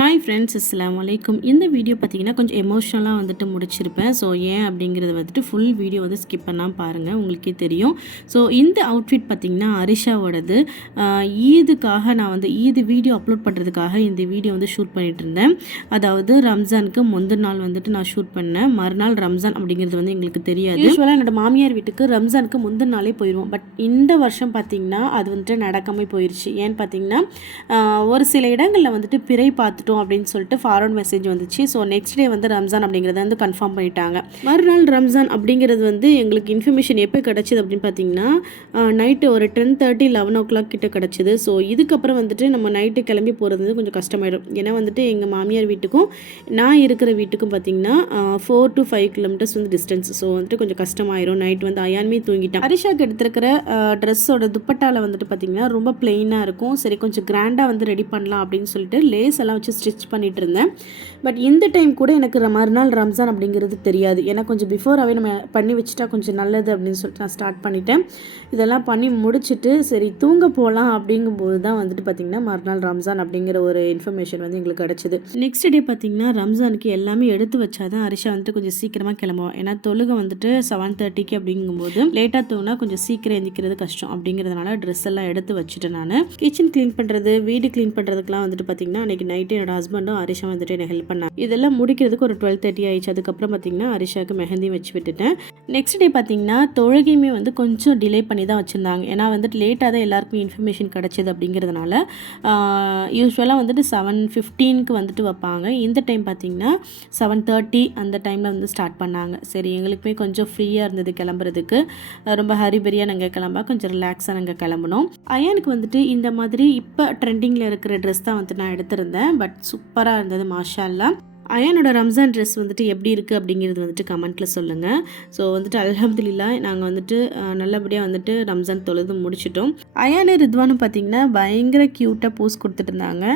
Hi friends, அஸ்ஸலாமு அலைக்கும். இந்த வீடியோ பார்த்தீங்கன்னா கொஞ்சம் எமோஷ்னலாக வந்துட்டு முடிச்சிருப்பேன். ஸோ ஏன் அப்படிங்கிறத வந்துட்டு ஃபுல் வீடியோ வந்து ஸ்கிப் பண்ணாமல் பாருங்கள், உங்களுக்கே தெரியும். ஸோ இந்த அவுட்ஃபிட் பார்த்திங்கன்னா அரிஷாவோடது. ஈதுக்காக நான் வந்து வீடியோ அப்லோட் பண்ணுறதுக்காக இந்த வீடியோ வந்து ஷூட் பண்ணிகிட்டு இருந்தேன். அதாவது ரம்ஜானுக்கு முந்தின நாள் வந்துட்டு நான் ஷூட் பண்ணேன். மறுநாள் ரம்ஜான் அப்படிங்கிறது வந்து எங்களுக்கு தெரியாது. யூஸ்வலாக என்னோட மாமியார் வீட்டுக்கு ரம்ஜானுக்கு முந்தின நாளே போயிடுவோம். பட் இந்த வருஷம் பார்த்திங்கன்னா அது வந்துட்டு நடக்காமல் போயிடுச்சு. ஏன்னு பார்த்தீங்கன்னா ஒரு சில இடங்களில் வந்துட்டு பிறை பார்த்துட்டோம் அப்படின்னு சொல்லிட்டு ஃபார்வர்ட் மெசேஜ் வந்துச்சு. ஸோ நெக்ஸ்ட் டே வந்து ரம்ஜான் அப்படிங்கிறத வந்து கன்ஃபார்ம் பண்ணிட்டாங்க. மறுநாள் ரம்ஜான் அப்படிங்கிறது வந்து எங்களுக்கு இன்ஃபர்மேஷன் எப்போ கிடச்சிது அப்படின்னு பார்த்தீங்கன்னா நைட்டு ஒரு 10:30 11 o'clock கிட்ட கிடச்சிது. ஸோ இதுக்கப்புறம் வந்துட்டு நம்ம நைட்டு கிளம்பி போகிறது வந்து கொஞ்சம் கஷ்டமாயிடும். ஏன்னா வந்துட்டு எங்கள் மாமியார் வீட்டுக்கும் நான் இருக்கிற வீட்டுக்கும் பார்த்தீங்கன்னா 4 to 5 kilometers வந்து டிஸ்டன்ஸ். ஸோ வந்துட்டு கொஞ்சம் கஷ்டமாயிரும். நைட் வந்து அயான்மே தூங்கிட்டேன். அரிஷாக்கு எடுத்துருக்கிற ட்ரெஸ்ஸோட துப்பட்டாவில் வந்துட்டு பார்த்தீங்கன்னா ரொம்ப பிளெயினாக இருக்கும். சரி கொஞ்சம் கிராண்டாக வந்து ரெடி பண்ணலாம் அப்படின்னு சொல்லிட்டு லேஸ் எல்லாம் வச்சு ஸ்டிச் பண்ணிட்டு இருந்தேன். பட் இந்த டைம் கூட எனக்கு மறுநாள் ரம்ஜான் அப்படிங்கிறது தெரியாது. ஏன்னா கொஞ்சம் பிஃபோராகவே நம்ம பண்ணி வச்சுட்டா கொஞ்சம் நல்லது அப்படின்னு சொல்லிட்டு நான் ஸ்டார்ட் பண்ணிட்டேன். இதெல்லாம் பண்ணி முடிச்சுட்டு சரி தூங்க போகலாம் அப்படிங்கும்போது தான் வந்துட்டு பார்த்திங்கன்னா மறுநாள் ரம்ஜான் அப்படிங்கிற ஒரு இன்ஃபர்மேஷன் வந்து எங்களுக்கு கிடச்சிது. நெக்ஸ்ட் டே பார்த்திங்கன்னா ரம்ஜானுக்கு எல்லாமே எடுத்து வச்சாதான் அரிஷா வந்துட்டு கொஞ்சம் சீக்கிரமாக கிளம்புவோம். ஏன்னா தொழுகை வந்துட்டு 7:30 அப்படிங்கும்போது லேட்டாக தூங்கினா கொஞ்சம் சீக்கிரம் எந்திக்கிறது கஷ்டம். அப்படிங்கிறதுனால ட்ரெஸ் எல்லாம் எடுத்து வச்சுட்டேன். நான் கிச்சன் க்ளீன் பண்ணுறது, வீடு க்ளீன் பண்ணுறதுக்குலாம் வந்துட்டு பார்த்திங்கன்னா அன்றைக்கி நைட்டு என்னோட ஹஸ்பண்டும் அரிஷா வந்துட்டு எனக்கு ஹெல்ப் பண்ணாங்க. இதெல்லாம் முடிக்கிறதுக்கு ஒரு 12:30 ஆயிடுச்சு. அதுக்கப்புறம் பார்த்திங்கன்னா அரிஷாவுக்கு மெஹந்தி வச்சு விட்டுட்டேன். நெக்ஸ்ட் டே பார்த்திங்கன்னா தொழுகையுமே வந்து கொஞ்சம் டிலே பண்ணி தான் வச்சுருந்தாங்க. ஏன்னா வந்துட்டு லேட்டாக தான் எல்லாருக்குமே இன்ஃபர்மேஷன் கிடச்சிது அப்படிங்கிறதுனால யூஸ்வலாக வந்துட்டு 7:15 வந்துட்டு வைப்பாங்க. இந்த டைம் பார்த்திங்கன்னா 7:30 அந்த டைமில் வந்து ஸ்டார்ட் பண்ணாங்க. சரி எங்களுக்குமே கொஞ்சம் ஃப்ரீயாக இருந்தது கிளம்புறதுக்கு. ரொம்ப ஹரிபரியாக நாங்கள் கிளம்ப கொஞ்சம் ரிலாக்ஸாக நாங்கள் கிளம்பணும். அயானுக்கு வந்துட்டு இந்த மாதிரி இப்போ ட்ரெண்டிங்கில் இருக்கிற ட்ரெஸ் தான் வந்துட்டு நான் எடுத்திருந்தேன். பட் சூப்பராக இருந்தது, மாஷா அல்லாஹ். அயானோட ரம்ஜான் ட்ரெஸ் வந்துட்டு எப்படி இருக்குது அப்படிங்கிறது வந்துட்டு கமெண்ட்டில் சொல்லுங்கள். ஸோ வந்துட்டு அல்ஹம்துலில்லாஹ் நாங்கள் வந்துட்டு நல்லபடியாக வந்துட்டு ரம்ஜான் தொழுது முடிச்சிட்டோம். அயானு ரித்வானும் பார்த்திங்கன்னா பயங்கர க்யூட்டாக போஸ் கொடுத்துட்டு இருந்தாங்க.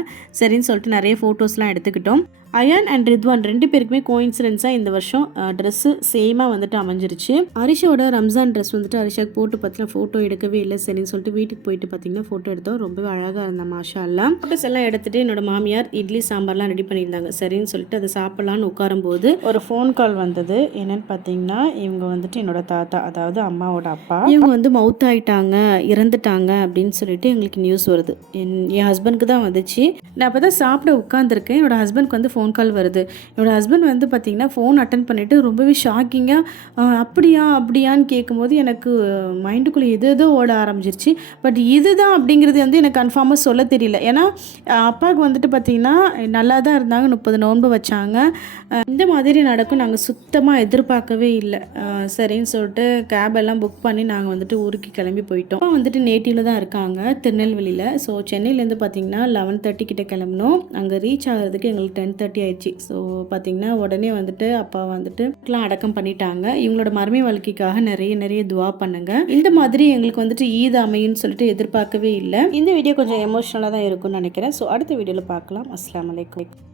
சரின்னு சொல்லிட்டு நிறைய ஃபோட்டோஸ்லாம் எடுத்துக்கிட்டோம். அயான் அண்ட் ரித்வான் 2 பேருக்குமே கோயின்சிடென்ஸாக இந்த வருஷம் ட்ரெஸ்ஸு சேமாக வந்துட்டு அமைஞ்சிருச்சு. அரிஷாவோட ரம்ஜான் ட்ரெஸ் வந்துட்டு அரிஷாக்கு போட்டு பார்த்தீங்கன்னா ஃபோட்டோ எடுக்கவே இல்லை. சரின்னு சொல்லிட்டு வீட்டுக்கு போயிட்டு பார்த்தீங்கன்னா ஃபோட்டோ எடுத்தோம். ரொம்பவே அழகாக இருந்தேன், மாஷா அல்லாஹ். ஃபோட்டோஸ் எல்லாம் எடுத்துகிட்டு என்னோட மாமியார் இட்லி சாம்பார்லாம் ரெடி பண்ணியிருந்தாங்க. சரின்னு சொல்லிட்டு அதை சாப்பிட்லான்னு உட்காரும்போது ஒரு ஃபோன் கால் வந்தது. என்னென்னு பார்த்தீங்கன்னா இவங்க வந்துட்டு என்னோட தாத்தா, அதாவது அம்மாவோட அப்பா, இவங்க வந்து மவுத் ஆகிட்டாங்க, இறந்துட்டாங்க அப்படின்னு சொல்லிட்டு எங்களுக்கு நியூஸ் வருது. என் ஹஸ்பண்டுக்கு தான் வந்துச்சு. நான் அப்போ தான் சாப்பிட உட்காந்துருக்கேன். என்னோட ஹஸ்பண்டுக்கு வந்து ஃபோன் கால் வருது. என்னோட ஹஸ்பண்ட் வந்து பார்த்திங்கன்னா ஃபோன் அட்டன் பண்ணிவிட்டு ரொம்பவே ஷாக்கிங்காக அப்படியான்னு கேட்கும்போது எனக்கு மைண்டுக்குள்ளே எதோ ஓட ஆரம்பிச்சிருச்சு. பட் இதுதான் அப்படிங்கிறது வந்து எனக்கு கன்ஃபார்மாக சொல்ல தெரியல. ஏன்னா அப்பாவுக்கு வந்துட்டு பார்த்திங்கன்னா நல்லா தான் இருந்தாங்க, 30 நோன்பு வச்சாங்க. இந்த மாதிரி நடக்கும் நாங்கள் சுத்தமாக எதிர்பார்க்கவே இல்லை. சரின்னு சொல்லிட்டு கேப் எல்லாம் புக் பண்ணி நாங்கள் வந்துட்டு ஊருக்கு கிளம்பி போயிட்டோம். அப்பா வந்துட்டு நேட்டிவில் தான் இருக்காங்க, திருநெல்வேலியில். ஸோ சென்னையிலேருந்து பார்த்திங்கன்னா 11:30 கிட்ட கிளம்பணும். அங்கே ரீச் ஆகிறதுக்கு எங்களுக்கு 10:30 ஆயிடுச்சு. ஸோ பார்த்திங்கன்னா உடனே வந்துட்டு அப்பா வந்துட்டு அடக்கம் பண்ணிட்டாங்க. இவங்களோட மறுமை வாழ்க்கைக்காக நிறைய துவா பண்ணுங்க. இந்த மாதிரி எங்களுக்கு வந்துட்டு ஈத் அமையும்னு சொல்லிட்டு எதிர்பார்க்கவே இல்லை. இந்த வீடியோ கொஞ்சம் எமோஷனலாக தான் இருக்கும்னு நினைக்கிறேன். ஸோ அடுத்த வீடியோவில் பார்க்கலாம். அஸ்ஸலாமு அலைக்கும்.